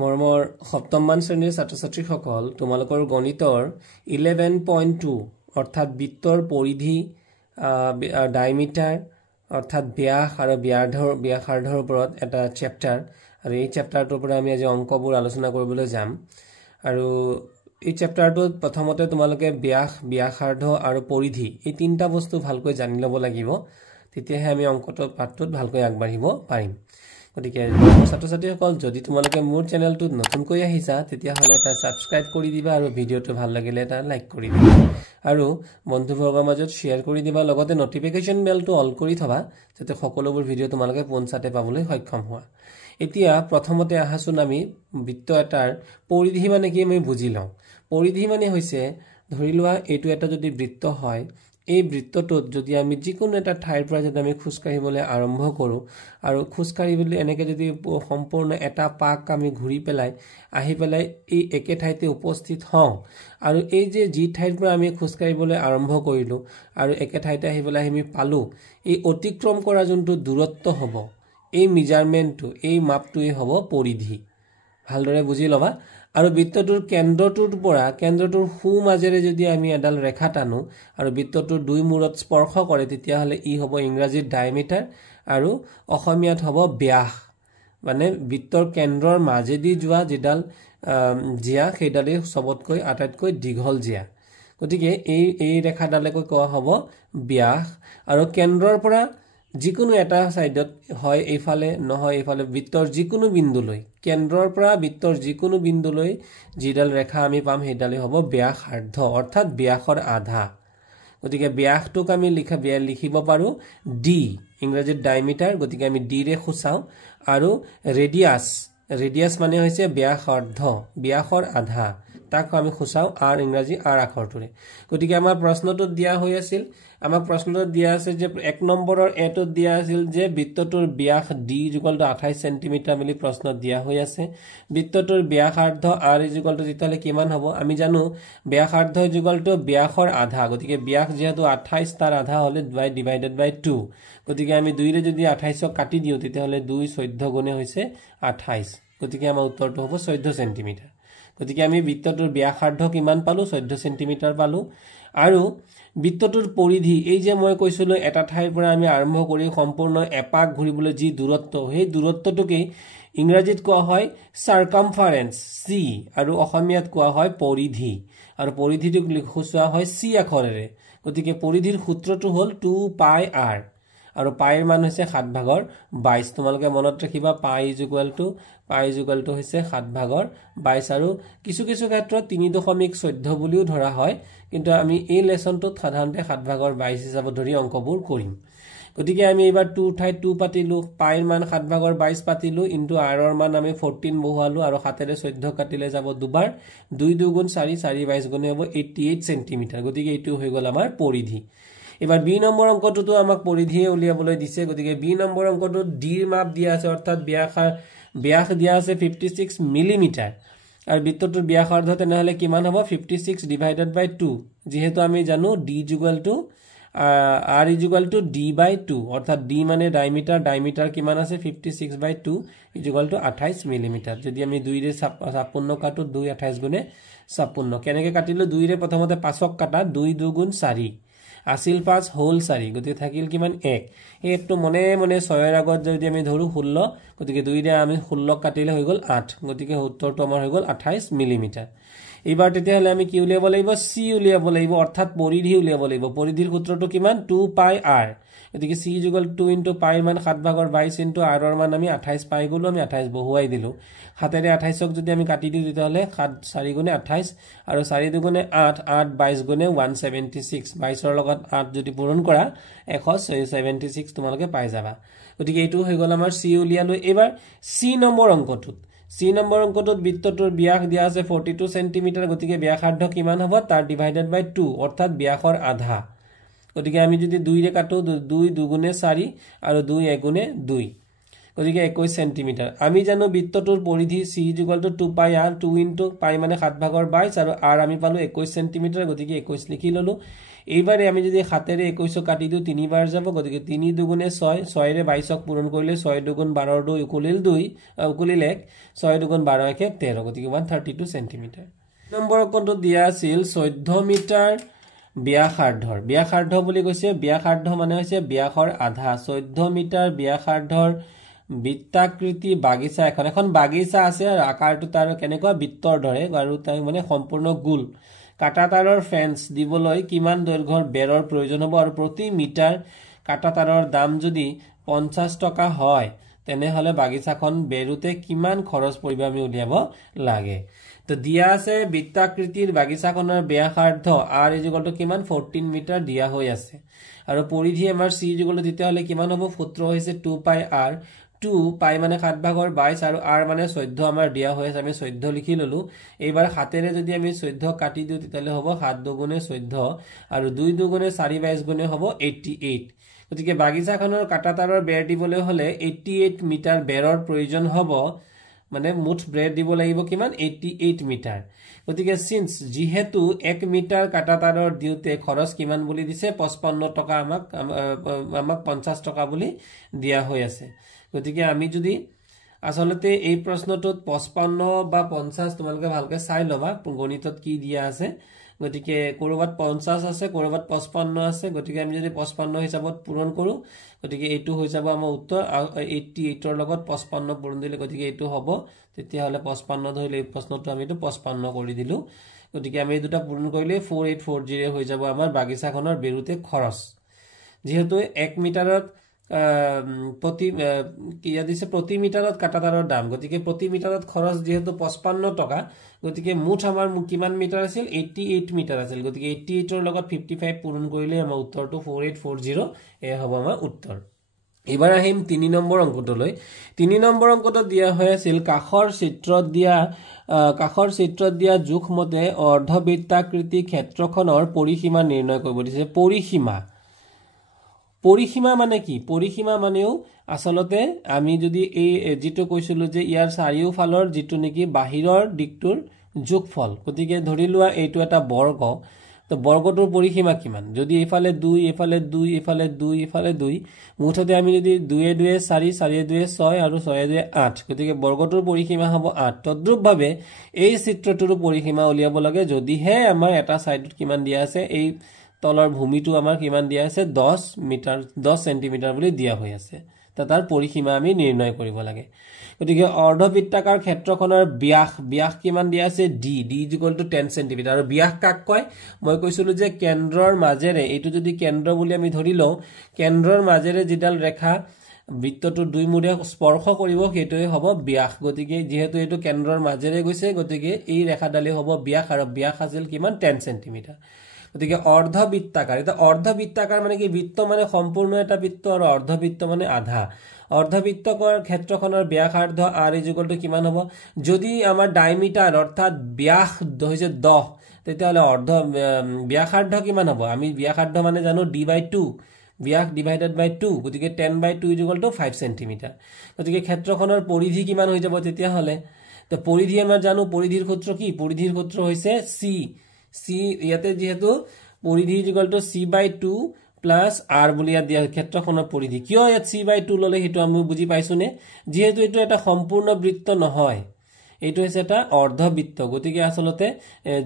মৰমৰ সপ্তমমান শ্ৰেণীৰ ছাত্ৰ-ছাত্ৰীসকল তোমালোকৰ গণিতৰ 11.2 অৰ্থাৎ বৃত্তৰ পৰিধি ডায়মিটাৰ অৰ্থাৎ ব্যাস আৰু ব্যাসাৰ্ধৰ ওপৰত এটা চেপ্টাৰ আৰু এই চেপ্টাৰটোৰ পৰা আমি আজি অংকবোৰ আলোচনা কৰিবলৈ যাম আৰু এই চেপ্টাৰটোত প্ৰথমতে তোমালোকে ব্যাস ব্যাসাৰ্ধ আৰু পৰিধি এই তিনিটা বস্তু ভালকৈ জানি ল'ব লাগিব তেতিয়াহে আমি অংকটোৰ পাঠটোত ভালকৈ আগবাঢ়িব পাৰিম গতিকে ছাত্ৰ-ছাত্ৰীসকল যদি তোমালোকে মোৰ চেনেলটোত নতুনকৈ আহিছা তেতিয়াহ'লে এটা সাবস্ক্ৰাইব কৰি দিবা আৰু ভিডিঅ'টো ভাল লাগিলে এটা লাইক কৰি দিবা আৰু বন্ধুবৰ্গৰ মাজত শ্বেয়াৰ কৰি দিবা লগতে নটিফিকেশ্যন বেলটো অল কৰি থবা যাতে সকলোবোৰ ভিডিঅ' তোমালোকে পোনছাতে পাবলৈ সক্ষম হোৱা এতিয়া প্ৰথমতে আহাচোন আমি বৃত্ত এটাৰ পৰিধি মানে কি আমি বুজি লওঁ পৰিধি মানে হৈছে ধৰি লোৱা এইটো এটা যদি বৃত্ত হয় এই বৃত্তটোত যদি আমি যিকোনো এটা ঠাইৰ পৰা যদি আমি খোজ কাঢ়িবলৈ আৰম্ভ কৰোঁ আৰু খোজ কাঢ়িবলৈ এনেকৈ যদি সম্পূৰ্ণ এটা পাক আমি ঘূৰি পেলাই আহি পেলাই এই একে ঠাইতে উপস্থিত হওঁ আৰু এই যে যি ঠাইৰ পৰা আমি খোজ কাঢ়িবলৈ আৰম্ভ কৰিলোঁ আৰু একে ঠাইতে আহি পেলাই আমি পালোঁ এই অতিক্ৰম কৰা যোনটো দূৰত্ব হ'ব এই মেজাৰমেণ্টটো এই মাপটোৱে হ'ব পৰিধি ভালদৰে বুজি ল'বা আৰু বৃত্তটোৰ কেন্দ্ৰটোৰ সু মাজেৰে যদি আমি এডাল ৰেখা টানো আৰু বৃত্তটোৰ দুই মূৰত স্পৰ্শ কৰে তেতিয়াহ'লে ই হ'ব ইংৰাজীত ডায়মিটাৰ আৰু অসমীয়াত হ'ব ব্যাস মানে বৃত্তৰ কেন্দ্ৰৰ মাজেদি যোৱা যিডাল জিয়া সেইডালেই চবতকৈ আটাইতকৈ দীঘল জিয়া গতিকে এই ৰেখাডালকৈ কোৱা হ'ব ব্যাস আৰু কেন্দ্ৰৰ পৰা যিকোনো এটা সাইডত হয় এইফালে নহয় এইফালে বৃত্তৰ যিকোনো বিন্দুলৈ কেন্দ্ৰৰ পৰা বৃত্তৰ যিকোনো বিন্দুলৈ যিডাল ৰেখা আমি পাম সেইডালেই হ'ব ব্যাসাৰ্ধ অৰ্থাৎ ব্যাসৰ আধা গতিকে ব্যাসটোক আমি লিখিব পাৰোঁ ডি ইংৰাজীত ডায়মিটাৰ গতিকে আমি ডি ৰে সূচাওঁ আৰু ৰেডিয়াছ মানে হৈছে ব্যাসাৰ্ধ ব্যাসৰ আধা তাক আমি সূচাওঁ আৰ ইংৰাজী আৰ আখৰটোৰে গতিকে আমাৰ প্ৰশ্নটোত দিয়া হৈ আছিল আমাক প্ৰশ্নটোত দিয়া আছে যে 1 নম্বৰৰ এটোত দিয়া আছিল যে বৃত্তটোৰ ব্যাস ডি = 28 সেন্টিমিটাৰ বুলি প্ৰশ্নত দিয়া হৈ আছে বৃত্তটোৰ ব্যাসাৰ্ধ আৰ = তেতিয়াহ'লে কিমান হ'ব আমি জানো ব্যাসাৰ্ধ = ব্যাসৰ আধা গতিকে ব্যাস যেহেতু 28 তাৰ আধা হ'লে ডিভাইডেড বাই 2 গতিকে আমি 2 ৰে যদি 28ক কাটি দিও তেতিয়াহ'লে 2 14 গুণে হৈছে 28 গতিকে আমাৰ উত্তৰটো হ'ব 14 সেন্টিমিটাৰ গতিকে আমি বৃত্তটোৰ ব্যাসাৰ্ধ কিমান পালো 14 সেন্টিমিটাৰ পালো আৰু বৃত্তটোৰ পৰিধি এই যে মই কৈছিলো এটা ঠাইৰ পৰা আমি আৰম্ভ কৰি সম্পূৰ্ণ এপাক ঘূৰিবলৈ যি দূৰত্ব সেই দূৰত্বটোকে ইংৰাজীত কোৱা হয় সাৰকামফাৰেন্স সি আৰু অসমীয়াত কোৱা হয় পৰিধি আৰু পৰিধিটোক লিখোৱা হয় সি আখৰেৰে গতিকে পৰিধিৰ সূত্ৰটো হ'ল 2 পাই r আৰু পাইৰ মান হৈছে 7/22 তোমালোকে মনত ৰাখিবা পাই = হৈছে 7/22 আৰু কিছু ক্ষেত্ৰত 3.14 বুলিও ধৰা হয় কিন্তু আমি এই লেসনটোত সাধাৰণতে 7/22 হিচাপত ধৰি অংকবোৰ কৰিম গতিকে আমি এবাৰ 2 ঠাইত 2 পাতিলো পাইৰ মান 7/22 পাতিলো ইনটু r ৰ মান আমি 14 বহুৱালো আৰু 7 ৰে 14 কাটিলে যাব দুবাৰ 2 2 গুণ 4 4 22 গুণে হ'ব 88 সেন্টিমিটাৰ গতিকে এইটো হৈ গ'ল আমাৰ পৰিধি এবাৰ বি নম্বৰ অংকটোতো আমাক পৰিধিয়ে উলিয়াবলৈ দিছে গতিকে বি নম্বৰ অংকটোত ডি ৰ মাপ দিয়া আছে অৰ্থাৎ ব্যাস দিয়া আছে 56 মিলিমিটাৰ আৰু বৃত্তটোৰ ব্যাসাৰ্ধ তেনেহলে কিমান হ'ব 56 ডিভাইডেড বাই 2 যেহেতু আমি জানো ডি r = d/2 অৰ্থাৎ ডি মানে ডায়মিটাৰ কিমান আছে 56/2 = 28 মিলিমিটাৰ যদি আমি 2 ৰে 56 কাটো 2 28 গুণে 56 কেনেকৈ কাটিলো 2 ৰে প্ৰথমতে 5ক কাটা 2 2 গুণ 4 আছিল 5 হোল 4 গতিকে থাকিল কিমান 1 এই একটো মনে 6 ৰ আগত যদি আমি ধৰো 16 গতিকে 2 ৰে আমি 16 কাটিলে হৈ গ'ল 8 গতিকে উত্তৰটো আমাৰ হৈ গ'ল 28 মিলিমিটাৰ এবাৰ তেতিয়াহ'লে আমি কি উলিয়াব লাগিব সি উলিয়াব লাগিব অৰ্থাৎ পৰিধি উলিয়াব লাগিব পৰিধিৰ সূত্ৰটো কিমান 2 পাই r গতিকে সি = 2 * পাইৰ মান 7/22 * r ৰ মান আমি 28 পাই গলো আমি 28 বহুৱাই দিলো 7 ৰে 28ক যদি আমি কাটি দিও তেতিয়াহ'লে 7 4 গুণে 28 আৰু 4 2 গুণে 8 8 22 গুণে 176 22 ৰ লগত 8 যদি পূৰণ কৰা 176 তোমালোকে পাই যাবা গতিকে এইটো হৈ গ'ল আমাৰ সি উলিয়ালো এবাৰ সি নম্বৰ অংকটোত বৃত্তটোৰ ব্যাস দিয়া আছে 42 সেন্টিমিটাৰ গতিকে ব্যাসাৰ্ধ কিমান হ'ব তাৰ ডিভাইডেড বাই 2 অৰ্থাৎ ব্যাসৰ আধা গতিকে আমি যদি 2 ৰে কাটো 2 2 গুণে 4 আৰু 2 1 গুণে 2 গতিকে 21 সেন্টিমিটাৰ আমি জানো বৃত্তটোৰ পৰিধি c = 2 পাই r 2 * পাই মানে 7/22 আৰু r আমি পালো 21 সেন্টিমিটাৰ গতিকে 21 লিখি ললো এইবাৰে আমি যদি হাতেৰে 21 কাটি দিও 3 বাৰ যাব গতিকে 3 × 2 = 6 6 ৰে 22 পূৰণ কৰিলে 6 × 2 = 12 2 উকুলিল 1 6 × 2 = 12 1 13 গতিকে 132 সেন্টিমিটাৰ নম্বৰ অংকটো দিয়া আছিল 14 মিটাৰ ব্যাসাৰ্ধ বুলি কৈছে ব্যাসাৰ্ধ মানে হৈছে ব্যাসৰ আধা 14 মিটাৰ ব্যাসাৰ্ধৰ বৃত্তাকৃতি বাগিচা এখন বাগিচা আছে আৰু আকাৰটো তাৰ কেনেকুৱা বৃত্তৰ দৰে আৰু তাই মানে সম্পূৰ্ণ গোল কাটা তাৰৰ ফেন্স দিবলৈ কিমান দৈৰ্ঘ্যৰ বেৰৰ প্ৰয়োজন হ'ব আৰু প্ৰতি মিটাৰ কাটা তাৰৰ দাম যদি 50 টকা হয় তেনেহলে বাগিচাখন বেৰুতে কিমান খৰচ পৰিব আমি উলিয়াব লাগে তো দিয়া আছে বৃত্তাকৃতিৰ বাগিচাখনৰ ব্যাসাৰ্ধ r = কিমান 14 মিটাৰ দিয়া হৈ আছে আৰু পৰিধি আমাৰ c = তেতিয়া হলে কিমান হ'ব সূত্ৰ হৈছে 2 পাই r 2 পাই মানে 7/22 আৰু r মানে 14 আমাৰ দিয়া হৈ আছে আমি 14 লিখি ললো এইবাৰ হাতেৰে যদি আমি 14 কাটি দিও তেতিয়ালে হ'ব 7 2 * 14 আৰু 2 2 * 4 22 হ'ব 88 গতিকে বাগিচাখনৰ কাটা তাৰৰ বেৰ দিবলৈ হলে 88 মিটাৰ বেৰৰ প্ৰয়োজন হ'ব মানে মুঠ ব্ৰেড দিব লাগিব কিমান 88 মিটাৰ গতিকে সিন্স যেহেতু 1 মিটাৰ কাটা তাৰৰ দিওতে খৰচ কিমান বুলি দিছে 55 টকা আমাক 50 টকা বুলি দিয়া হৈ আছে গতিকে আমি যদি আসলতে এই প্ৰশ্নটোত 55 বা 50 তোমালোকে ভালকে চাই লবা গণিতত কি দিয়া আছে গতিকে কৰবাত 50 আছে কৰবাত 55 আছে গতিকে আমি যদি 55 হিচাপত পূৰণ কৰো গতিকে এটো হৈ যাব আমাৰ উত্তৰ 88 ৰ লগত 55 পূৰণ দিলে গতিকে এটো হ'ব তেতিয়া হলে 55 ধৰিলে এই প্ৰশ্নটো আমি 55 কৰি দিলো গতিকে আমি এই দুটা পূৰণ কৰিলে 4840 হৈ যাব আমাৰ বাগিচাখনৰ বেৰুতে খৰচ যেহেতু 1 মিটাৰত প্ৰতি মিটাৰত কাটা তাৰৰ দাম গতিকে প্ৰতি মিটাৰত খৰচ যেহেতু 55 টকা গতিকে মুঠ আমাৰ কিমান মিটাৰ আছিল 88 মিটাৰ আছিল গতিকে 88 ৰ লগত 55 পূৰণ কৰিলে আমাৰ উত্তৰটো 4840 এ হ'ব আমাৰ উত্তৰ এবাৰ আহিম 3 নম্বৰ অংকটোলৈ 3 নম্বৰ অংকটো দিয়া হৈ আছিল কাখৰ চিত্ৰত দিয়া জোখমতে অৰ্ধবৃত্তাকৃতি ক্ষেত্ৰখনৰ পৰিসীমা নিৰ্ণয় কৰিব দিছে পৰিসীমা মানে কি পৰিসীমা মানেও আসলতে আমি যদি এই যেটো কৈছিলো যে ইয়াৰ চাৰিওফালৰ যেটো নেকি বাহিৰৰ দিকটোৰ যোগফল গতিকে ধৰি লোৱা এইটো এটা বৰ্গ তো বৰ্গটোৰ পৰিসীমা কিমান যদি এফালে 2 এফালে 2 এফালে 2 এফালে 2 মুঠতে আমি যদি 2 এ 2 4 4 এ 2 6 আৰু 6 এ 2 8 গতিকে বৰ্গটোৰ পৰিসীমা হ'ব 8 তদ্ৰুপভাৱে এই চিত্ৰটোৰ পৰিসীমা উলিয়াব লাগে যদিহে আমাৰ এটা সাইডত কিমান দিয়া আছে এই তলৰ ভূমিটো আমাৰ কিমান দিয়া আছে 10 সেন্টিমিটাৰ বুলি দিয়া হৈ আছে তাৰ পৰিসীমা আমি নিৰ্ণয় কৰিব লাগে গতিকে অৰ্ধবৃত্তাকাৰ ক্ষেত্ৰখনৰ ব্যাস কিমান দিয়া আছে d = 10 সেন্টিমিটাৰ আৰু ব্যাস কাক কয় মই কৈছিলো যে কেন্দ্ৰৰ মাজেৰে এইটো যদি কেন্দ্ৰ বুলি আমি ধৰি লও কেন্দ্ৰৰ মাজেৰে যিডাল ৰেখা বৃত্তটো দুই মূৰে স্পৰ্শ কৰিব সেইটোৱে হ'ব ব্যাস গতিকে যেহেতু এইটো কেন্দ্ৰৰ মাজেৰে গৈছে গতিকে এই ৰেখাডালে হ'ব ব্যাস আৰু ব্যাস আছিল কিমান 10 সেন্টিমিটাৰ গতিকে অৰ্ধবৃত্তাকাৰ এটা অৰ্ধবৃত্তাকাৰ মানে কি বৃত্ত মানে সম্পূৰ্ণ এটা বৃত্ত আৰু অৰ্ধবৃত্ত মানে আধা অৰ্ধবৃত্তাকাৰ ক্ষেত্ৰখনৰ ব্যাসাৰ্ধ r = কিমান হ'ব যদি আমাৰ ডায়ামিটাৰ অৰ্থাৎ ব্যাস হৈছে 10 তেতিয়াহলে অৰ্ধ ব্যাসাৰ্ধ কিমান হ'ব আমি ব্যাসাৰ্ধ মানে জানো d/2 ব্যাস ডিভাইডেড বাই 2 গতিকে 10/2 = 5 সেন্টিমিটাৰ গতিকে ক্ষেত্ৰখনৰ পৰিধি কিমান হৈ যাব তেতিয়াহলে তো পৰিধি আমাৰ জানো পৰিধিৰ সূত্ৰ কি পৰিধিৰ সূত্ৰ হৈছে c ইয়াতে যেহেতু পৰিধি = c/2 প্লাস r বুলি দিয়া ক্ষেত্ৰখনৰ পৰিধি কিয় ইয়াত c/2 ললে হেতু আমি বুজি পাইছোনে যেহেতু এটো এটা সম্পূৰ্ণ বৃত্ত নহয় এইটো হৈছে এটা অৰ্ধবৃত্ত গতিকে আসলতে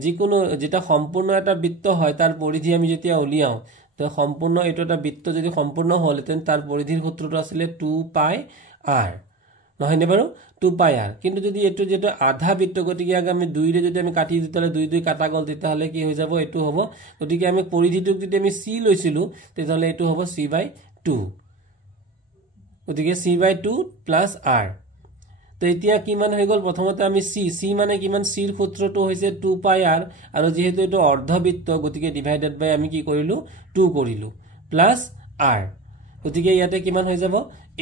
যিকোনো যেটা সম্পূৰ্ণ এটা বৃত্ত হয় তাৰ পৰিধি আমি যেতিয়া উলিয়াও তো সম্পূৰ্ণ এটো এটা বৃত্ত যদি সম্পূৰ্ণ হলতেন তাৰ পৰিধিৰ সূত্ৰটো আছিল 2 পাই r নহয়নে বাৰু 2 পাই r কিন্তু যদি এটো যেটো আধা বৃত্ত গতিকে আগে আমি 2 ৰে যদি আমি কাটি দিতলে 2 2 কাটা গল তেতিয়াহলে কি হৈ যাব এটো হ'ব গতিকে আমি পৰিধিটোক যদি আমি c লৈছিলো তেতিয়াহলে এটো হ'ব c/2 গতিকে c/2 প্লাস r তো এতিয়া কিমান হৈ গল প্ৰথমতে আমি c মানে কিমান c ৰ সূত্ৰটো হৈছে 2 পাই r আৰু যেহেতু এটো অৰ্ধবৃত্ত গতিকে ডিভাইডেড বাই আমি কি কৰিলো 2 কৰিলো প্লাস r গতিকে ইয়াতে কিমান হৈ যাব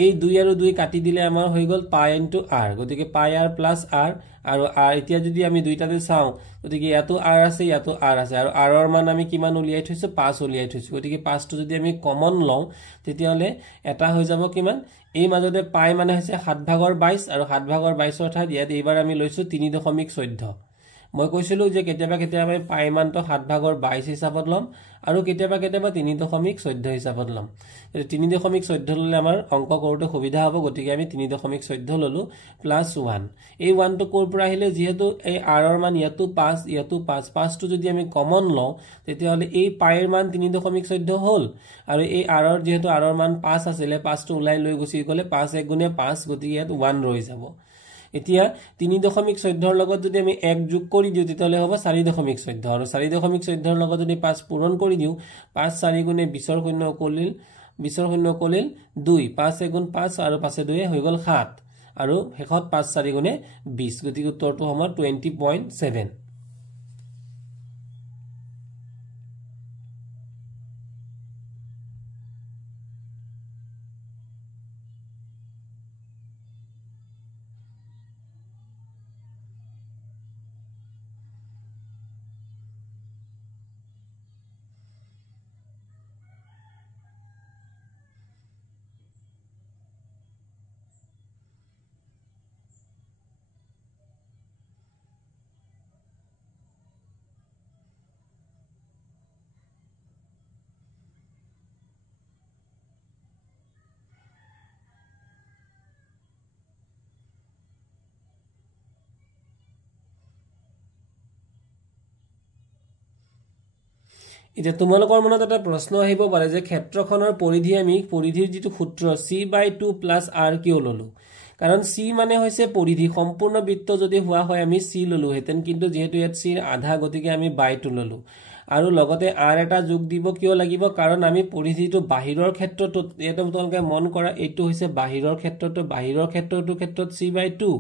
এই 2 আৰু 2 কাটি দিলে আমাৰ হৈ গল পাই ইনটু r গতিকে পাই r প্লাস r আৰু r এতিয়া যদি আমি দুইটাতে চাও গতিকে ইয়াতো r আছে ইয়াতো r আছে আৰু r ৰ মান আমি কিমান উলিয়াই থৈছো 5 উলিয়াই থৈছো গতিকে 5 টো যদি আমি কমন লওঁ তেতিয়া হলে এটা হৈ যাব কিমান এই মাজতে পাই মানে হৈছে 7/22 আৰু 7/22 অৰ্থাৎ ইয়াত এইবাৰ আমি লৈছো 3.14 মই কৈছিলো যে কেতিয়াবা কেতিয়াবা পাই মানটো 7/22 হিচাপত লম আৰু কেতিয়াবা কেতিয়াবা 3.14 হিচাপত লম 3.14 ললে আমাৰ অংক কৰোতে সুবিধা হ'ব গতিকে আমি 3.14 ললো প্লাস 1 এই 1 টো কোৰ পৰা আহিলে যেহেতু এই r ৰ মান ইয়াতো 5 ইয়াতো 5 5 টো যদি আমি কমন লওঁ তেতিয়া হলে এই পাইৰ মান 3.14 হ'ল আৰু এই r ৰ যেহেতু r ৰ মান 5 আছিল 5 টো উলাই লৈ গুছি গলে 5 * 1 = 5 গতিকে ইয়াত 1 ৰৈ যাব এতিয়া 3.14 ৰ লগত যদি আমি 1 যোগ কৰি দিও তেতিয়ালে হ'ব 4.14 আৰু 4.14 ৰ লগত যদি 5 পূৰণ কৰি দিও 5 4 গুণে 20 ৰ শূন্য কলিল 20 ৰ শূন্য কলিল 2 5 * 1 = 5 আৰু 5 * 2 হৈ গল 7 আৰু শেষত 5 4 গুণে 20 গতিকে উত্তৰটো হ'ব 20.7 এতিয়া তোমালোকৰ মনত এটা প্ৰশ্ন আহিব পাৰে যে ক্ষেত্ৰখনৰ পৰিধি আমি পৰিধিৰ যেটো সূত্ৰ c/2 + r কিয় ললো কাৰণ c মানে হৈছে পৰিধি সম্পূৰ্ণ বৃত্ত যদি হোৱা হয় আমি c ললো হেতেন কিন্তু যেহেতু ইয়াত c ৰ আধা গতিকে আমি /2 ললো আৰু লগতে r এটা যোগ দিব কিয় লাগিব কাৰণ আমি পৰিধিটো বাহিৰৰ ক্ষেত্ৰত এটা তোমালোকে মন কৰা এইটো হৈছে বাহিৰৰ ক্ষেত্ৰত c/2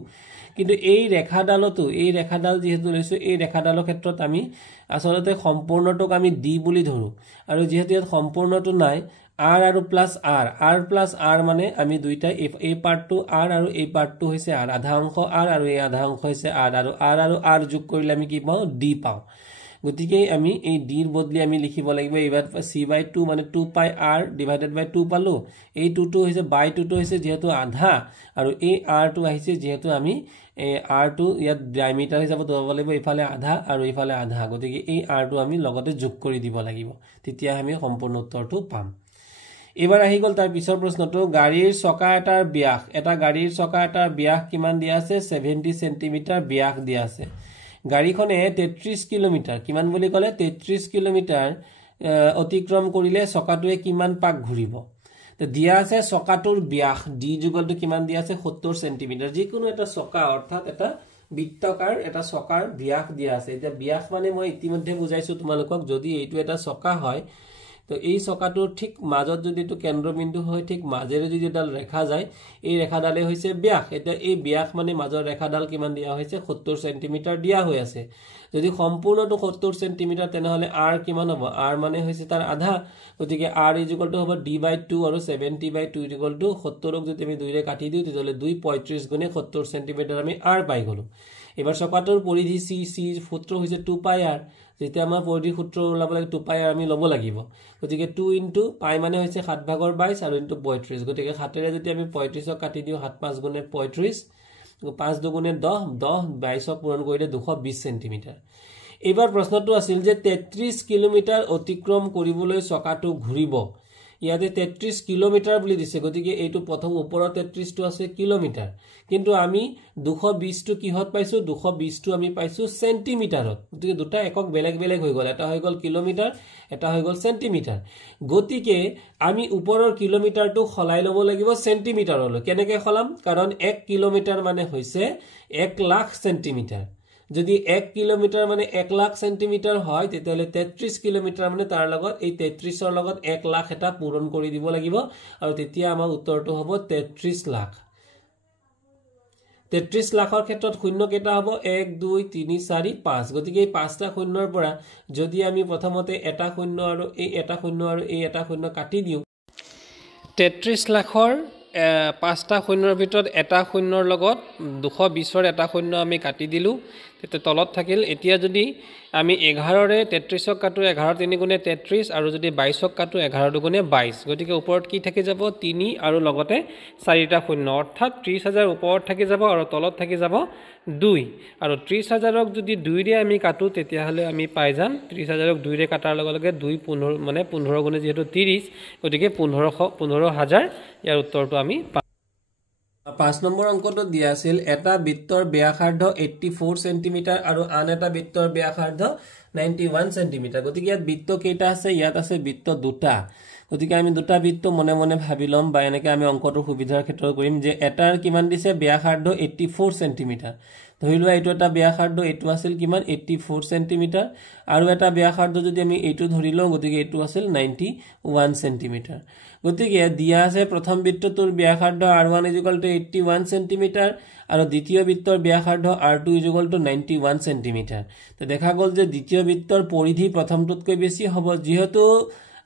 কিন্তু এই ৰেখাডাল যেহেতু লৈছো এই ৰেখাডালৰ ক্ষেত্ৰত আমি আসলতে সম্পূৰ্ণটোক আমি d বুলি ধৰো আৰু যেহেতু ইয়াত সম্পূৰ্ণটো নাই r আৰু প্লাস r মানে আমি দুইটা এই পাৰ্টটো r আৰু এই পাৰ্টটো হৈছে r আধা অংশ r আৰু এই আধা অংশ হৈছে r আৰু r যোগ কৰিলে আমি কি পাও d পাও গতিকে আমি এই d ৰ বদলি আমি লিখিব লাগিব এবাৰ c/2 মানে 2π r / 2 পালো এই 2 টো হৈছে /2 টো হৈছে যেহেতু আধা আৰু এই r টো আহিছে যেহেতু আমি r টো ইয়াত ডায়ামিটাৰ হিচাপত ধৰিব লাগিব ইফালে আধা আৰু ইফালে আধা গতিকে এই r টো আমি লগতে যোগ কৰি দিব লাগিব তেতিয়া আমি সম্পূৰ্ণ উত্তৰটো পাম এবাৰ আহি গল তাৰ পিছৰ প্ৰশ্নটো গাড়ীৰ চকা এটাৰ ব্যাস কিমান দিয়া আছে 70 সেন্টিমিটাৰ ব্যাস দিয়া আছে গাড়ীখনে 33 কিলোমিটাৰ কিমান বুলি ক'লে 33 কিলোমিটাৰ অতিক্ৰম কৰিলে চকাটোৱে কিমান পাক ঘূৰিব তো দিয়া আছে চকাটোৰ ব্যাস d যুগলটো কিমান দিয়া আছে 70 সেন্টিমিটাৰ যিকোনো এটা চকা অৰ্থাৎ এটা বৃত্তাকাৰ এটা চকাৰ ব্যাস দিয়া আছে এটা ব্যাস মানে মই ইতিমধ্যে বুজাইছো তোমালোকক যদি এইটো এটা চকা হয় তো এই চকাটোৰ ঠিক মাজত যদি এটো কেন্দ্ৰবিন্দু হয় ঠিক মাজেৰে যদি এডাল ৰেখা যায় এই ৰেখাডালে হৈছে ব্যাস এটা এই ব্যাস মানে মাজৰ ৰেখাডাল কিমান দিয়া হৈছে 70 সেন্টিমিটাৰ দিয়া হৈ আছে যদি সম্পূৰ্ণটো 70 সেন্টিমিটাৰ তেনেহলে r কিমান হ'ব r মানে হৈছে তাৰ আধা গতিকে r = হ'ব d/2 আৰু 70/2 = 70ক যদি আমি 2 ৰে কাটি দিও তেতিয়াহলে 2 35 গুণে 70 সেন্টিমিটাৰ আমি r পাই গলো এবাৰ চকাটোৰ পৰিধি c সূত্ৰ হৈছে 2πr যেতিয়া আমাৰ পৰিধি সূত্ৰ ওলাব লাগে 2πr আমি লব লাগিব গতিকে 2 * π মানে হৈছে 7/22 আৰু * 35 গতিকে 7 ৰে যদি আমি 35ক কাটি দিও 7 5 গুণে 35 5 2 গুণে 10 22 পূৰণ কৰিলে 220 সেন্টিমিটাৰ এবাৰ প্ৰশ্নটো আছিল যে 33 কিলোমিটাৰ অতিক্ৰম কৰিবলৈ চকাটো ঘূৰিব ইয়াতে 33 কিলোমিটাৰ বুলি দিছে গতিকে এইটো প্ৰথম ওপৰত 33 টো আছে কিলোমিটাৰ কিন্তু আমি 220 টো কিহত পাইছো 220 টো আমি পাইছো সেন্টিমিটাৰত গতিকে দুটা একক বেলেগ বেলেগ হৈ গল এটা হৈ গল কিলোমিটাৰ এটা হৈ গল সেন্টিমিটাৰ গতিকে আমি ওপৰৰ কিলোমিটাৰটো খলাই লব লাগিব সেন্টিমিটাৰলৈ কেনেকৈ খলাম কাৰণ 1 কিলোমিটাৰ মানে হৈছে 1 লাখ সেন্টিমিটাৰ যদি 1 কিলোমিটাৰ মানে 1 লাখ সেন্টিমিটাৰ হয় তেতিয়ালে 33 কিলোমিটাৰ মানে তাৰ লগত এই 33 ৰ লগত 1 লাখ এটা পূৰণ কৰি দিব লাগিব আৰু তেতিয়া আমাৰ উত্তৰটো হ'ব 33 লাখ 33 লাখৰ ক্ষেত্ৰত শূন্য কেটা হ'ব 1 2 3 4 5 গতিকে এই পাঁচটা শূন্যৰ পৰা যদি আমি প্ৰথমতে এটা শূন্য আৰু এই এটা শূন্য আৰু এই এটা শূন্য কাটি দিও 33 লাখৰ 5টা শূন্যৰ ভিতৰত এটা শূন্যৰ লগত 220ৰ এটা শূন্য আমি কাটি দিলোঁ তেতিয়া তলত থাকিল এতিয়া যদি আমি 11ৰে 33ক কাটো 11 3 গুণে 33 আৰু যদি 22ক কাটো 11 2 গুণে 22 গতিকে ওপৰত কি থাকি যাব 3 আৰু লগতে 4টা শূন্য অৰ্থাৎ 30000 ওপৰত থাকি যাব আৰু তলত থাকি যাব 2 আৰু 30000ক যদি 2 ৰে আমি কাটো তেতিয়া হলে আমি পাই যাম 30000ক 2 ৰে কাটাৰ লগে লগে 2 15 মানে 15 গুণে যেহেতু 30 গতিকে 15000 ইয়াৰ উত্তৰটো আমি 5 নম্বৰ অংকটো দিয়া আছিল এটা বৃত্তৰ ব্যাসাৰ্ধ 84 সেন্টিমিটাৰ আৰু আন এটা বৃত্তৰ ব্যাসাৰ্ধ 91 সেন্টিমিটাৰ গতিকে ইয়াত বৃত্ত কেইটা আছে ইয়াত আছে বৃত্ত দুটা গতিকে আমি দুটা বৃত্ত মনে মনে ভাবি লম বা এনেকৈ আমি অংকটোৰ সুবিধাৰ ক্ষেত্ৰত কৰিম যে এটাৰ কিমান দিছে ব্যাসাৰ্ধ 84 সেন্টিমিটাৰ ধৰি লোৱা এইটো এটা ব্যাসাৰ্ধ এইটো আছিল কিমান 84 সেন্টিমিটাৰ আৰু এটা ব্যাসাৰ্ধ যদি আমি এইটো ধৰি লওঁ গতিকে এইটো আছিল 91 সেন্টিমিটাৰ গতিকে দিয়া আছে প্ৰথম বৃত্তটোৰ ব্যাসাৰ্ধ r1 81 সেন্টিমিটাৰ আৰু দ্বিতীয় বৃত্তৰ ব্যাসাৰ্ধ r2 91 সেন্টিমিটাৰ তো দেখা গল যে দ্বিতীয় বৃত্তৰ পৰিধি প্ৰথমটোতকৈ বেছি হ'ব যেহেতু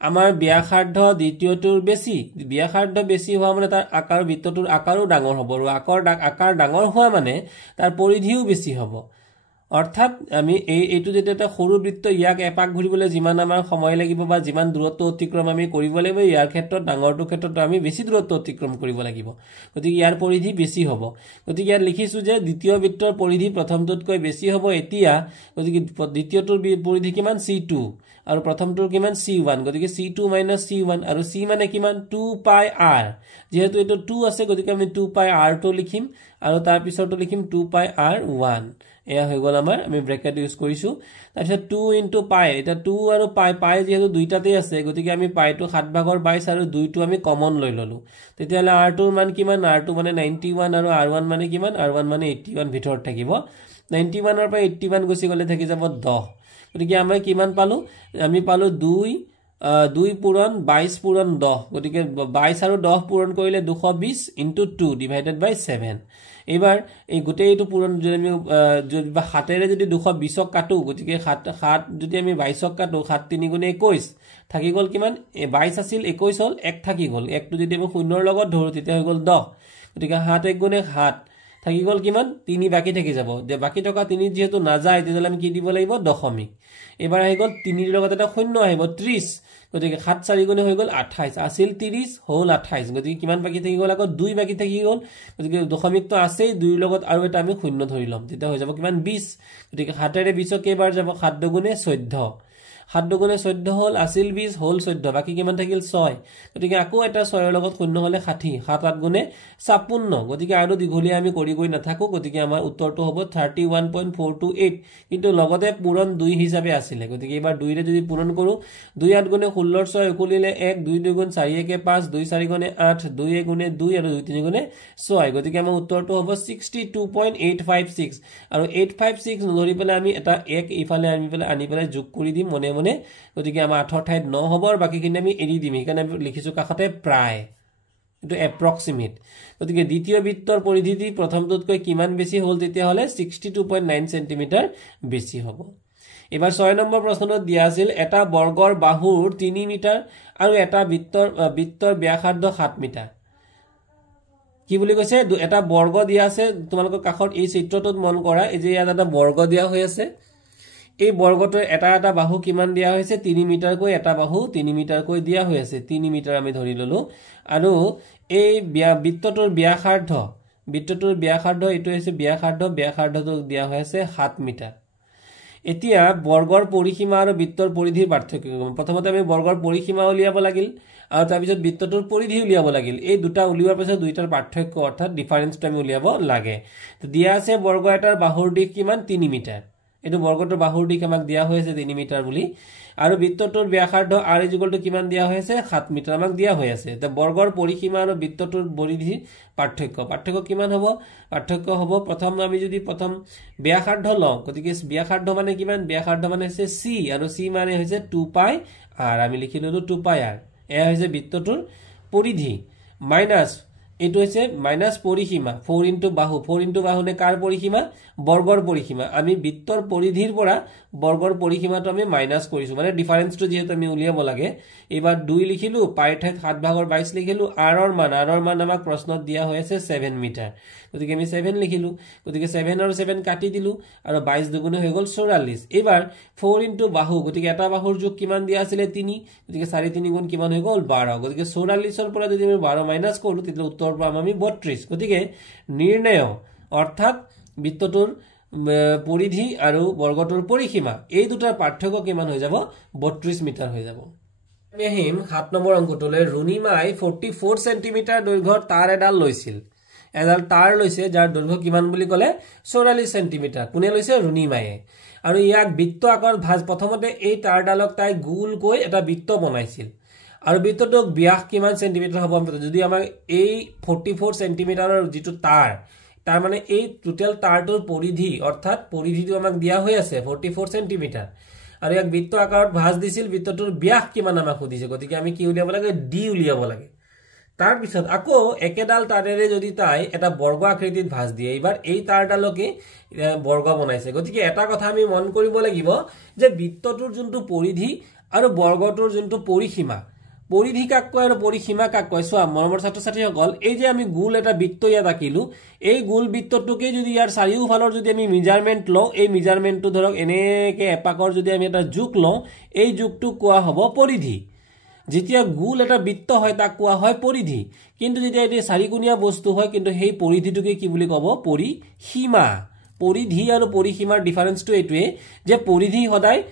আমাৰ ব্যাসাৰ্ধ দ্বিতীয়টোৰ বেছি ব্যাসাৰ্ধ বেছি হোৱা মানে তাৰ আকাৰ বৃত্তটোৰ আকাৰো ডাঙৰ হ'ব আৰু আকাৰ ডাঙৰ হোৱা মানে তাৰ পৰিধিও বেছি হ'ব অৰ্থাৎ আমি এইটো যেটা এটা সৰু বৃত্ত ইয়াক এপাক ঘূৰিবলৈ যিমান আমাৰ সময় লাগিব বা যিমান দূৰত্ব অতিক্ৰম আমি কৰিব লাগিব ইয়াৰ ক্ষেত্ৰত ডাঙৰটো ক্ষেত্ৰত আমি বেছি দূৰত্ব অতিক্ৰম কৰিব লাগিব গতিকে ইয়াৰ পৰিধি বেছি হ'ব গতিকে ইয়াত লিখিছো যে দ্বিতীয় বৃত্তৰ পৰিধি প্ৰথমটোতকৈ বেছি হ'ব এতিয়া গতিকে দ্বিতীয়টোৰ পৰিধি কিমান c2 আৰু প্ৰথমটোৰ কিমান c1 গতিকে c2 - c1 আৰু c মানে কিমান 2 পাই r যেহেতু এটো 2 আছে গতিকে আমি 2 পাই r2 লিখিম আৰু তাৰ পিছৰটো লিখিম 2 পাই r1 এয়া হৈ গল আমাৰ আমি ব্ৰেকেট ইউজ কৰিছো তাৰপিছত 2 * পাই এটা 2 আৰু পাই যেহেতু দুইটাতে আছে গতিকে আমি পাইটো 7/22 আৰু 2টো আমি কমন লৈ ললো তেতিয়ালে r2 ৰ মান কিমান r2 মানে 91 আৰু r1 মানে কিমান r1 মানে 81 ভিতৰত থাকিব 91 ৰ পৰা 81 গুছি গলে থাকি যাব 10 গতিকে আমি কিমান পালো আমি পালো 2 পূৰণ 22 পূৰণ 10 গতিকে 22 আৰু 10 পূৰণ কৰিলে 220 * 2 ডিভাইডেড বাই 7 এবাৰ এই গোটেইটো পূৰণ যদি আমি যদি হাতেৰে যদি 220ক কাটো গতিকে 7 যদি আমি 22ক কাটো 7 3 গুণে 21 থাকি গল কিমান 22 আছিল 21 হল 1 থাকি গল 1টো যদি আমি শূন্যৰ লগত ধৰো তেতিয়া হৈ গল 10 গতিকে 7 1 গুণে 7 থাকি গল কিমান 3 বাকি থাকি যাব যে বাকি থকা 3 যেহেতু না যায় তেতিয়ালে আমি কি দিব লাগিব দশমিক এবাৰ আহি গল 3 ৰ লগত এটা শূন্য আহিব 30 গতিকে 7 4 গুণে হৈ গল 28 আছিল 30 হল 28 গতিকে কিমান বাকি থাকি গল আকৌ 2 বাকি থাকি গল গতিকে দশমিক তো আছে 2 ৰ লগত আৰু এটা আমি শূন্য ধৰি লম তেতিয়া হৈ যাব কিমান 20 গতিকে 7 ৰে 20 কেবাৰ যাব 7 2 গুণে 14 7 2 গুণে 14 হল আছিল 20 হল 14 বাকি কিমান থাকিল 6 গতিকে আকৌ এটা 6 ৰ লগত শূন্য হলে 60 7 8 গুণে 56 গতিকে আৰু দীঘলীয়া আমি কৰি গৈ নাথাকো গতিকে আমাৰ উত্তৰটো হ'ব 31.428 কিন্তু লগতে পূৰণ 2 হিচাপে আছিল গতিকে এবাৰ 2 ৰে যদি পূৰণ কৰো 2 8 গুণে 16 6 উকুলিলে 1 2 2 গুণ 4 1 5 2 4 গুণে 8 2 1 গুণে 2 আৰু 2 3 গুণে 6 গতিকে আমাৰ উত্তৰটো হ'ব 62.856 আৰু 856 নধৰি পেলাই আমি এটা 1 ইফালে আনি পেলাই যোগ কৰি দিম মনে মনে গতিকে আমাৰ 8 ঠাইত 9 হ'ব আৰু বাকিখিনি আমি এৰি দিম কাৰণ আমি লিখিছো কাষতে প্ৰায় এটো এপ্ৰক্সিমেট গতিকে দ্বিতীয় বৃত্তৰ পৰিধি প্ৰথমটোতকৈ কিমান বেছি হ'ল তেতিয়া হলে 62.9 সেন্টিমিটাৰ বেছি হ'ব এবাৰ 6 নম্বৰ প্ৰশ্নত দিয়া আছিল এটা বৰ্গৰ বাহুৰ 3 মিটাৰ আৰু এটা বৃত্তৰ ব্যাসাৰ্ধ 7 মিটাৰ কি বুলি কৈছে এটা বৰ্গ দিয়া আছে তোমালোকৰ কাষত এই চিত্ৰটোত মন কৰা এই যে ইয়াত এটা বৰ্গ দিয়া হৈ আছে এই বৰ্গটোৰ এটা বাহু কিমান দিয়া হৈছে 3 মিটাৰ কৈ এটা বাহু 3 মিটাৰ কৈ দিয়া হৈ আছে 3 মিটাৰ আমি ধৰি ললো আৰু এই বৃত্তটোৰ ব্যাসাৰ্ধ এটো হৈছে ব্যাসাৰ্ধটো দিয়া হৈ আছে 7 মিটাৰ এতিয়া বৰ্গৰ পৰিসীমা আৰু বৃত্তৰ পৰিধিৰ পাৰ্থক্য প্ৰথমতে আমি বৰ্গৰ পৰিসীমা উলিয়াব লাগিল আৰু তাৰ পিছত বৃত্তটোৰ পৰিধি উলিয়াব লাগিল এই দুটা উলিওৱাৰ পিছত দুইটাৰ পাৰ্থক্য অৰ্থাৎ ডিফাৰেন্সটো আমি উলিয়াব লাগে তো দিয়া আছে বৰ্গ এটাৰ বাহুৰ দিশ কিমান 3 মিটাৰ এটো বৰ্গটোৰ বাহুৰ দিশ আমাক দিয়া হৈ আছে 3 মিটাৰ বুলি আৰু বৃত্তটোৰ ব্যাসাৰ্ধ r = কিমান দিয়া হৈ আছে 7 মিটাৰ আমাক দিয়া হৈ আছে তো বৰ্গৰ পৰিসীমা আৰু বৃত্তটোৰ পৰিধিৰ পাৰ্থক্য কিমান হ'ব পাৰ্থক্য হ'ব প্ৰথম আমি যদি প্ৰথম ব্যাসাৰ্ধ লওঁ গতিকে ব্যাসাৰ্ধ মানে কিমান ব্যাসাৰ্ধ মানে হৈছে c আৰু c মানে হৈছে 2 পাই r আমি লিখি ললো 2 পাই r এয়া হৈছে বৃত্তটোৰ পৰিধি মাইনাস এইটো হৈছে মাইনাছ পৰিসীমা 4 ইনটু বাহু 4 ইনটু বাহু নে কাৰ পৰিসীমা বৰ্গৰ পৰিসীমা আমি বৃত্তৰ পৰিধিৰ পৰা বৰ্গৰ পৰিসীমাটো আমি মাইনাছ কৰিছো মানে ডিফাৰেন্সটো যেহেতু আমি উলিয়াব লাগে এবাৰ 2 লিখিলো পাইৰ ঠাইত 7/22 লিখিলো r ৰ মান আমাক প্ৰশ্নত দিয়া হৈ আছে 7 মিটাৰ গতিকে আমি 7 লিখিলো গতিকে 7 আৰু 7 কাটি দিলো আৰু 22 দুগুণে হৈ গল 44 এবাৰ 4 ইনটু বাহু গতিকে এটা বাহুৰ যোগ কিমান দিয়া আছিল 3 গতিকে 4 3 গুণ কিমান হৈ গল 12 গতিকে 44 ৰ পৰা যদি আমি 12 মাইনাছ কৰো তেতিয়া উত্তৰ পাম আমি 32 গতিকে নিৰ্ণয় অৰ্থাৎ বৃত্তটোৰ পৰিধি আৰু বৰ্গটোৰ পৰিসীমা এই দুটাৰ পাৰ্থক্য কিমান হৈ যাব 32 মিটাৰ হৈ যাব আমি আহিম 7 নম্বৰ অংকটোলৈ ৰুণিমাই 44 সেন্টিমিটাৰ দৈৰ্ঘ্যৰ তাৰ এডাল লৈছিল এডাল তাৰ লৈছে যাৰ দৈৰ্ঘ্য কিমান বুলি ক'লে 44 সেন্টিমিটাৰ কোনে লৈছে ৰুণিমায়ে আৰু ইয়াক বৃত্ত আকাৰত ভাঁজ প্ৰথমতে এই তাৰডালক তাই গোলকৈ এটা বৃত্ত বনাইছিল আৰু বৃত্তটোৰ ব্যাস কিমান সেন্টিমিটাৰ হ'ব যদি আমাক এই 44 সেন্টিমিটাৰৰ যেটো তাৰ মানে এই টোটাল তাৰটোৰ পৰিধি অৰ্থাৎ পৰিধিটো আমাক দিয়া হৈ আছে 44 সেন্টিমিটাৰ আৰু ইয়াক বৃত্ত আকাৰত ভাঁজ দিছিল বৃত্তটোৰ ব্যাস কিমান আমাক সুধিছে গতিকে আমি কি উলিয়াব লাগে ডি উলিয়াব লাগে তাৰ পিছত আকৌ একেডাল তাৰেৰে যদি তাই এটা বৰ্গ আকৃতিত ভাঁজ দিয়ে এবাৰ এই তাৰডালকে বৰ্গ বনাইছে গতিকে এটা কথা আমি মন কৰিব লাগিব যে বৃত্তটোৰ যোনটো পৰিধি আৰু বৰ্গটোৰ যোনটো পৰিসীমা পৰিধি কাক কয় আৰু পৰিসীমা কাক কয় সোৱা মৰমৰ ছাত্ৰ-ছাত্ৰীসকল এই যে আমি গোল এটা বৃত্ত ইয়াত আঁকিলো এই গোল বৃত্তটোকে যদি ইয়াৰ চাৰিওফালৰ যদি আমি মেজাৰমেন্ট লওঁ এই মেজাৰমেন্টটো ধৰক এনেকে এপাকৰ যদি আমি এটা যোগ লওঁ এই যোগটো কোৱা হ'ব পৰিধি যেতিয়া গোল এটা বৃত্ত হয় তাক কোৱা হয় পৰিধি কিন্তু যেতিয়া এটি চাৰিকোণীয়া বস্তু হয় কিন্তু সেই পৰিধিটোকে কি বুলি ক'ব পৰিসীমা পৰিধি আৰু পৰিসীমাৰ ডিফাৰেন্সটো এইটোৱে যে পৰিধি সদায়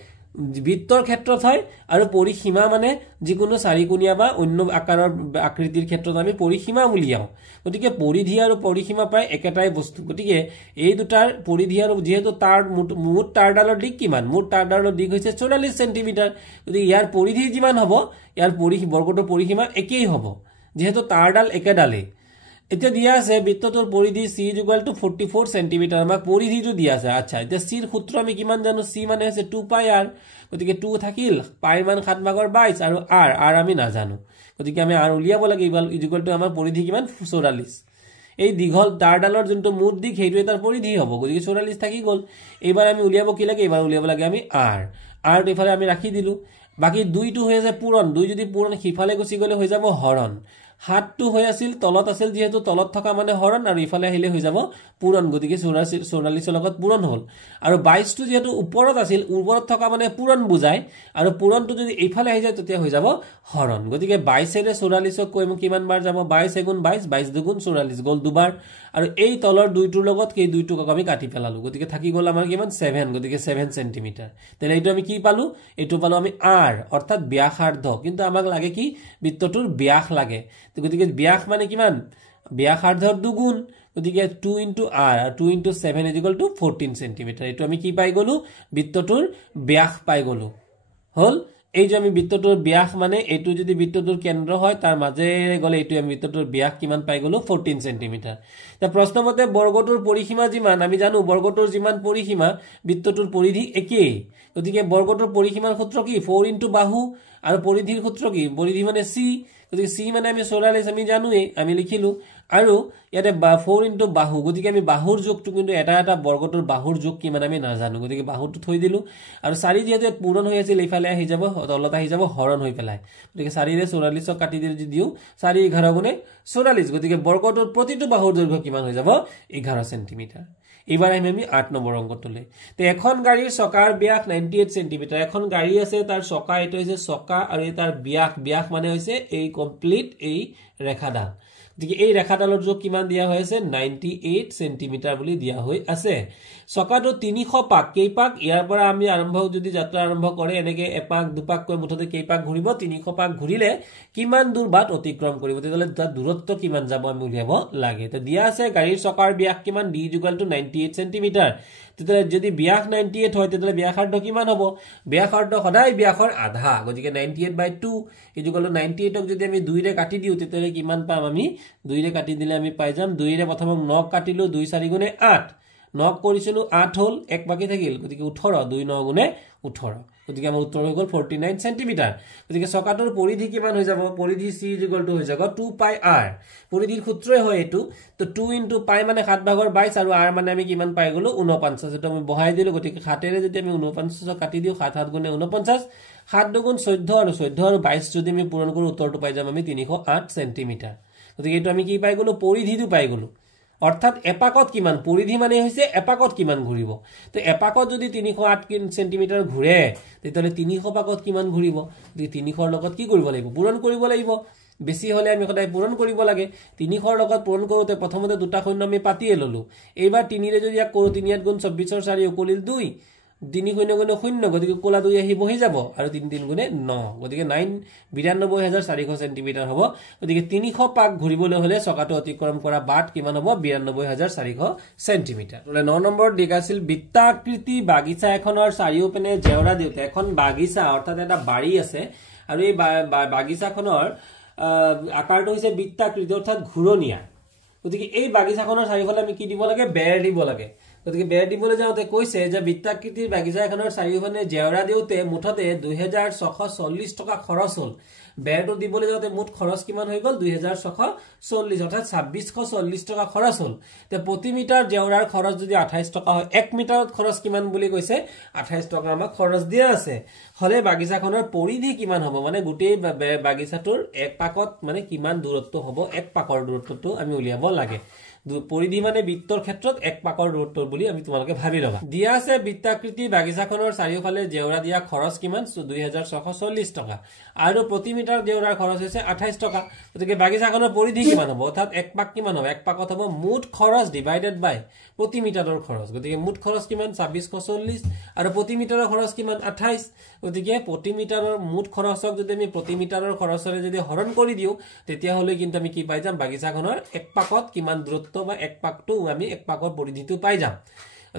বৃত্তৰ ক্ষেত্ৰত হয় আৰু পৰিসীমা মানে যিকোনো চাৰিকোণীয়া বা অন্য আকাৰৰ আকৃতিৰ ক্ষেত্ৰত আমি পৰিসীমা উলিয়াও গতিকে পৰিধি আৰু পৰিসীমা প্ৰায় একেটাই বস্তু গতিকে এই দুটাৰ পৰিধি আৰু যেহেতু তাৰ মুঠ তাৰডালৰ দিক কিমান মুঠ তাৰডালৰ দিক হৈছে 44 সেন্টিমিটাৰ গতিকে ইয়াৰ পৰিধি যিমান হ'ব ইয়াৰ বৰ্গটোৰ পৰিসীমা একেই হ'ব যেহেতু তাৰডাল একেডালে এতিয়া দিয়া আছে বৃত্তটোৰ পৰিধি c = 44 সেন্টিমিটাৰ আমাক পৰিধিটো দিয়া আছে আচ্ছা এতিয়া c ৰ সূত্ৰ আমি কিমান জানো c মানে আছে 2 পাই r গতিকে 2 থাকিল পাইৰ মান 7/22 আৰু r আমি নাজানো গতিকে আমি r উলিয়াব লাগে ইকুৱেল টু আমাৰ পৰিধি কিমান 44 এই দীঘল তাৰডালৰ যোনটো মুঠ দিক হেইটো তাৰ পৰিধি হ'ব গতিকে 44 থাকি গল এইবাৰ আমি উলিয়াব কি লাগে এইবাৰ উলিয়াব লাগে আমি r ইফালে আমি ৰাখি দিলো বাকি 2 টো হৈ আছে পূৰণ 2 যদি পূৰণ হিফালে গুচি গলে হৈ যাব হৰণ 7 হৈ আছিল তলত আছিল যেহেতু তলত থকা মানে হৰণ আৰু ইফালে আহিলে হৈ যাব পূৰণ গতিকে 44 লগত পূৰণ হ'ল আৰু 22 টো যেহেতু ওপৰত আছিল ওপৰত থকা মানে পূৰণ বুজায় আৰু পূৰণটো যদি ইফালে আহি যায় তেতিয়া হৈ যাব হৰণ গতিকে 22 ৰে 44ক কৈম কিমান বাৰ যাব 22 * 22 22 দুগুণ 44 গল দুবাৰ আৰু এই তলৰ দুইটোৰ লগত এই দুইটোক আমি কাটি পেলালো গতিকে থাকি গল আমাৰ কিমান 7 গতিকে 7 সেন্টিমিটাৰ তেলে এইটো আমি কি পালো এইটো পালো আমি r অৰ্থাৎ ব্যাসাৰ্ধ কিন্তু আমাক লাগে কি বৃত্তটোৰ ব্যাস লাগে গতিকে ব্যাস মানে কিমান ব্যাসাৰ্ধৰ দুগুণ গতিকে 2 * r আৰু 2 * 7 = 14 সেন্টিমিটাৰ এইটো আমি কি পাই গলো বৃত্তটোৰ ব্যাস পাই গলো হল এই যে আমি বৃত্তটোৰ ব্যাস মানে এইটো যদি বৃত্তটোৰ কেন্দ্ৰ হয় তাৰ মাজেৰে গলে এইটো আমি বৃত্তটোৰ ব্যাস কিমান পাই গলো 14 সেন্টিমিটাৰ তা প্ৰশ্নমতে বৰ্গটোৰ পৰিসীমা যিমান আমি জানো বৰ্গটোৰ যিমান পৰিসীমা বৃত্তটোৰ পৰিধি একেই গতিকে বৰ্গটোৰ পৰিসীমাৰ সূত্ৰ কি 4 * বাহু আৰু পৰিধিৰ সূত্ৰ কি পৰিধি মানে c গতিকে c মানে আমি 44 আমি জানোৱে আমি লিখিলো আৰু ইয়াতে 4 * বাহু গতিকে আমি বাহুৰ যোগটো কিন্তু এটা বৰ্গটোৰ বাহুৰ যোগ কিমান আমি নাজানো গতিকে বাহুটো থৈ দিলো আৰু 4 যেহেতু পূৰণ হৈ আছিল ইফালে আহি যাব তলত আহি যাব হৰণ হৈ পেলাই গতিকে 4 ৰে 44ক কাটি দিও 4 11 গুণে 44 গতিকে বৰ্গটোৰ প্ৰতিটো বাহুৰ দৈৰ্ঘ্য কিমান হৈ যাব 11 সেন্টিমিটাৰ এবাৰ আমি 8 নম্বৰ অংকটোলৈ তে এখন গাড়ীৰ চকাৰ ব্যাস 98 সেন্টিমিটাৰ এখন গাড়ী আছে তাৰ চকা এটো হৈছে চকা আৰু তাৰ ব্যাস মানে হৈছে এই কমপ্লিট এই ৰেখাডাল গতিকে এই ৰেখাডালৰ যোগ কিমান দিয়া হৈ আছে 98 সেন্টিমিটাৰ বুলি দিয়া হৈ আছে চকাটো 300 পাক কেইপাক ইয়াৰ পৰা আমি আৰম্ভ যদি যাত্ৰা আৰম্ভ কৰে এনেকে এপাক দুপাক কৈ মুঠতে কেইপাক ঘূৰিব 300 পাক ঘূৰিলে কিমান দূৰ বাট অতিক্ৰম কৰিব তেতিয়ালে তাৰ দূৰত্ব কিমান যাব আমি উলিয়াব লাগে তো দিয়া আছে গাড়ীৰ চকাৰ ব্যাস কিমান d = 98 সেন্টিমিটাৰ তেতিয়ালে যদি ব্যাস 98 হয় তেতিয়ালে ব্যাসাৰ্ধ কিমান হ'ব ব্যাসাৰ্ধ সদায় ব্যাসৰ আধা গতিকে 98/2 = 98ক যদি আমি 2 ৰে কাটি দিও তেতিয়ালে কিমান পাম আমি 2 ৰে কাটি দিলে আমি পাই যাম 2 ৰে প্ৰথম 9 কাটিলো 2 4 গুণে 8 9 কৰিছিলো 8 হল 1 বাকি থাকিল গতিকে 18 2 9 গুণে 18 গতিকে আমাৰ উত্তৰ হৈ গল 49 সেন্টিমিটাৰ গতিকে চকাটোৰ পৰিধি কিমান হৈ যাব পৰিধি c হৈ যাব 2 পাই r পৰিধিৰ সূত্ৰই হয় এটো তো 2 * পাই মানে 7/22 আৰু r মানে আমি কিমান পাই গলো 49 এটা আমি বহাই দিলো গতিকে 7 এৰে যদি আমি 49 কাটি দিও 7 7 গুণে 49 7 দুগুণ 14 আৰু 14 আৰু 22 যদি আমি পূৰণ কৰো উত্তৰটো পাই যাম আমি 308 সেন্টিমিটাৰ গতিকে এটো আমি কি পাই গলো পৰিধিটো পাই গলো অৰ্থাৎ এপাকত কিমান পৰিধি মানে হৈছে এপাকত কিমান ঘুৰিব তো এপাকত যদি 308 সেন্টিমিটাৰ ঘুৰে তেতিয়ালে 300 পাকত কিমান ঘুৰিব 300 ৰ লগত কি কৰিব লাগিব পূৰণ কৰিব লাগিব বেছি হলে আমি সদায় পূৰণ কৰিব লাগে 300 ৰ লগত পূৰণ কৰোতে প্ৰথমতে দুটা শূন্য আমি পাতিয়ে ললো এইবাৰ 3 ৰে যদি ইয়াক কৰো 3 × 24 ৰ 4 উকলিল 2 3 শূন্য গুণে শূন্য গতিকে কোলা 2 আহি বহি যাব আৰু 3 3 গুণে 9 গতিকে 9,92,400 সেন্টিমিটাৰ হ'ব গতিকে 300 পাক ঘুৰিবলৈ হলে চকাটো অতিক্ৰম কৰা বাট কিমান হ'ব 92,400 সেন্টিমিটাৰ তলে 9 নম্বৰত দিক আছিল বৃত্তাকৃতি বাগিচা এখনৰ চাৰিওপিনে জেওৰা দিওতে এখন বাগিচা অৰ্থাৎ এটা বাৰী আছে আৰু এই বাগিচাখনৰ আকাৰটো হৈছে বৃত্তাকৃতি অৰ্থাৎ ঘূৰণীয়া গতিকে এই বাগিচাখনৰ চাৰিওফালে আমি কি দিব লাগে বেৰ দিব লাগে গতিকে বেৰ দিবলৈ যাওতে কৈছে যে বৃত্তাকৃতিৰ বাগিচা এখনৰ চাৰিওফালে জেওৰা দিওতে মুঠতে 2640 টকা খৰচ হল বেৰটো দিবলৈ যাওতে মুঠ খৰচ কিমান হৈ গল 2640 অৰ্থাৎ 2640 টকা খৰচ হল তে প্ৰতি মিটাৰ জেওৰাৰ খৰচ যদি 28 টকা হয় 1 মিটাৰত খৰচ কিমান বুলি কৈছে 28 টকা আমাক খৰচ দিয়া আছে হলে বাগিচাখনৰ পৰিধি কিমান হ'ব মানে গোটেই বাগিচাটোৰ এক পাকত মানে কিমান দূৰত্ব হ'ব এক পাকৰ দূৰত্বটো আমি উলিয়াব লাগে পৰিধি মানে বৃত্তৰ ক্ষেত্ৰত এক পাকৰ দূৰত্ব বুলি আমি তোমালোকে ভাবি লবা দিয়া আছে বৃত্তাকৃতি বাগিচাখনৰ চাৰিওফালে জেওৰা দিয়া খৰচ কিমান 2640 টকা আৰু প্ৰতি মিটাৰ জেওৰাৰ খৰচ হৈছে 28 টকা গতিকে বাগিচাখনৰ পৰিধি কিমান হ'ব অৰ্থাৎ এক পাক কিমান হ'ব এক পাকত হ'ব মুঠ খৰচ ডিভাইডেড বাই প্ৰতি মিটাৰৰ খৰচ গতিকে মুঠ খৰচ কিমান 2640 আৰু প্ৰতি মিটাৰৰ খৰচ কিমান 28 গতিকে প্ৰতি মিটাৰৰ মুঠ খৰচক যদি আমি প্ৰতি মিটাৰৰ খৰচৰে যদি হৰণ কৰি দিও তেতিয়া হলে কিন্তু আমি কি পাই যাম বাগিচাখনৰ এক পাকত কিমান দূৰত্ব বা এক পাকটো আমি এক পাকৰ পৰিধিটো পাই যাম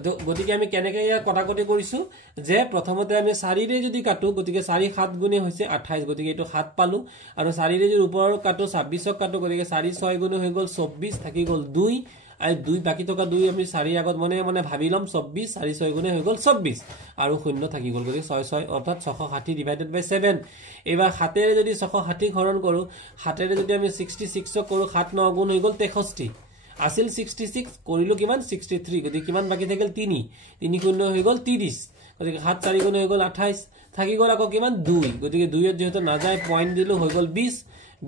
তো গতিকে আমি কেনেকৈ ইয়া কটাকটি কৰিছো যে প্ৰথমতে আমি 4 ৰে যদি কাটো গতিকে 4 7 গুণে হৈছে 28 গতিকে এটো 7 পালো আৰু 4 ৰে যদি ওপৰৰ কাটো 26ক কাটো গতিকে 4 6 গুণে হৈ গল 24 থাকি গল 2 আৰু 2 বাকি টকা 2 আমি 4 আগত মানে ভাবি লম 24 4 6 গুণে হৈ গল 24 আৰু শূন্য থাকি গল গতিকে 6 6 অৰ্থাৎ 660 ডিভাইডেড বাই 7 এবাৰ 7 ৰে যদি 660 হৰণ কৰো 7 ৰে যদি আমি 66 কৰো 7 9 গুণ হৈ গল 63 আছিল 66 কৰিলো কিমান 63 গতিকে কিমান বাকি থাকিল 3 3 শূন্য হৈ গল 30 গতিকে 7 4 গুণ হৈ গল 28 থাকি গল আকৌ কিমান 2 গতিকে 2 ৰ যেহেতু না যায় পইণ্ট দিলো হৈ গল 20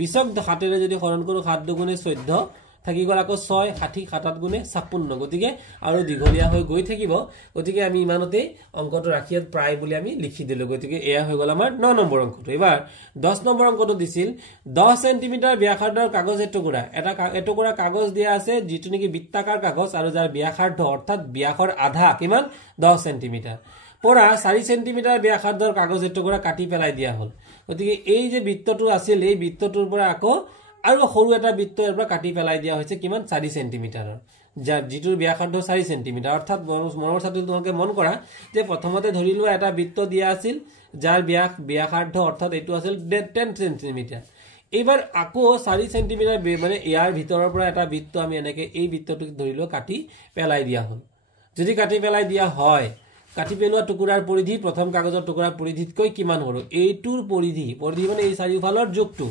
20ক 7 ৰে যদি হৰণ কৰো 7 2 গুণে 14 থাকি গল আকৌ 6 60 7 8 গুণে 56 গতিকে আৰু দীঘলীয়া হৈ গৈ থাকিব গতিকে আমি ইমানতে অংকটো ৰাখিয়াত প্ৰায় বুলি আমি লিখি দিলো গতিকে এয়া হৈ গল আমাৰ 9 নম্বৰ অংকটো এবাৰ 10 নম্বৰ অংকটো দিছিল 10 সেন্টিমিটাৰ ব্যাসাৰ্ধৰ কাগজ এটুকুৰা এটা এটুকুৰা কাগজ দিয়া আছে যেটো নেকি বৃত্তাকাৰ কাগজ আৰু যাৰ ব্যাসাৰ্ধ অৰ্থাৎ ব্যাসৰ আধা কিমান 10 সেন্টিমিটাৰ পৰা 4 সেন্টিমিটাৰ ব্যাসাৰ্ধৰ কাগজ এটুকুৰা কাটি পেলাই দিয়া হল গতিকে এই যে বৃত্তটো আছিল এই বৃত্তটোৰ পৰা আকৌ আৰু সৰু এটা বৃত্ত এৰ পৰা কাটি পেলাই দিয়া হৈছে কিমান 4 সেন্টিমিটাৰৰ যাৰ যিটোৰ ব্যাসাৰ্ধ 4 সেন্টিমিটাৰ অৰ্থাৎ মনৰ ছাত্ৰ তোমালোকে মন কৰা যে প্ৰথমতে ধৰিলো এটা বৃত্ত দিয়া আছিল যাৰ ব্যাসাৰ্ধ অৰ্থাৎ এটো আছিল 10 সেন্টিমিটাৰ এবাৰ আকৌ 4 সেন্টিমিটাৰ মানে ইয়াৰ ভিতৰৰ পৰা এটা বৃত্ত আমি এনেকৈ এই বৃত্তটো ধৰিলো কাটি পেলাই দিয়া হল যদি কাটি পেলাই দিয়া হয় কাটি পেলোৱা টুকুৰাৰ পৰিধি প্ৰথম কাগজৰ টুকুৰাৰ পৰিধিতকৈ কিমান হ'ব এইটোৰ পৰিধি মানে এই চাৰিওফালৰ যোগটো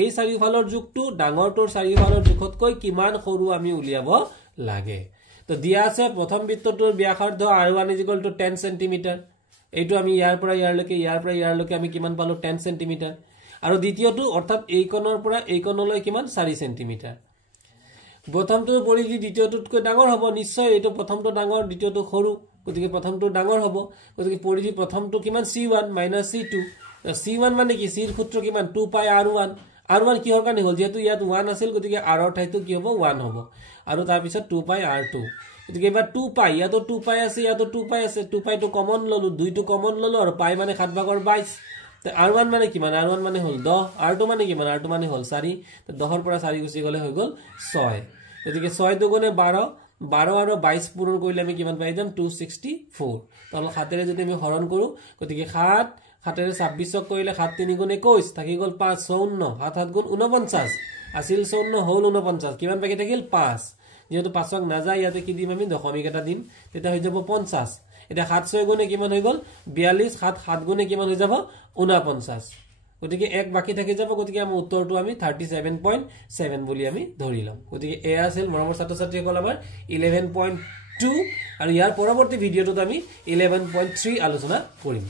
এই চাৰিওফালৰ যোগটো ডাঙৰটোৰ চাৰিওফালৰ জোখতকৈ কিমান সৰু আমি উলিয়াব লাগে তো দিয়া আছে প্ৰথম বৃত্তটোৰ ব্যাসাৰ্ধ r1 = 10 সেন্টিমিটাৰ এইটো আমি ইয়াৰ পৰা ইয়াৰলৈকে আমি কিমান পালো 10 সেন্টিমিটাৰ আৰু দ্বিতীয়টো অৰ্থাৎ এই কোণৰ পৰা এই কোণলৈ কিমান 4 সেন্টিমিটাৰ প্ৰথমটোৰ পৰিধি দ্বিতীয়টোতকৈ ডাঙৰ হ'ব নিশ্চয় এইটো প্ৰথমটো ডাঙৰ দ্বিতীয়টো সৰু গতিকে প্ৰথমটো ডাঙৰ হ'ব গতিকে পৰিধি প্ৰথমটো কিমান c1 - c2 c1 মানে কি c ৰ সূত্ৰ কিমান 2 পাই r1 r1 কিহৰ কাৰণে হল যেহেতু ইয়াত 1 আছিল গতিকে r ৰ ঠাইটো কি হ'ব 1 হ'ব আৰু তাৰ পিছত 2 পাই r2 গতিকে এবাৰ 2 পাই ইয়াতো 2 পাই আছে ইয়াতো 2 পাই আছে 2 পাই টো কমন ললো 2 টো কমন ললো আৰু পাই মানে 7/22 তে r1 মানে কিমান r1 মানে হল 10 r2 মানে কিমান r2 মানে হল 4 তে 10 ৰ পৰা 4 গুচি গলে হৈ গল 6 গতিকে 6 * 2 = 12 12 আৰু 22 পূৰণ কৰিলে আমি কিমান পাই যাম 264 তাহলে 7 ৰে যদি আমি হৰণ কৰো গতিকে 7 7 ৰে 26ক কৰিলে 7 3 গুণ 21 থাকি গল 5 54 7 7 গুণ 49 আছিল 54 হল 49 কিমান বাকি থাকিল 5 যেহেতু 5ক নাযায় ইয়াতে কি দিম আমি দশমিক এটা দিম তেতিয়া হৈ যাব 50 এটা 7 6 গুণে কিমান হৈ গল 42 7 7 গুণে কিমান হৈ যাব 49 গতিকে এক বাকি থাকি যাব গতিকে আমাৰ উত্তৰটো আমি 37.7 বুলি আমি ধৰিলাম গতিকে এ আছিল মৰমৰ ছাত্ৰ ছাত্ৰীসকল আমাৰ 11.2 আৰু ইয়াৰ পৰৱৰ্তী ভিডিঅটোত আমি 11.3 আলোচনা কৰিম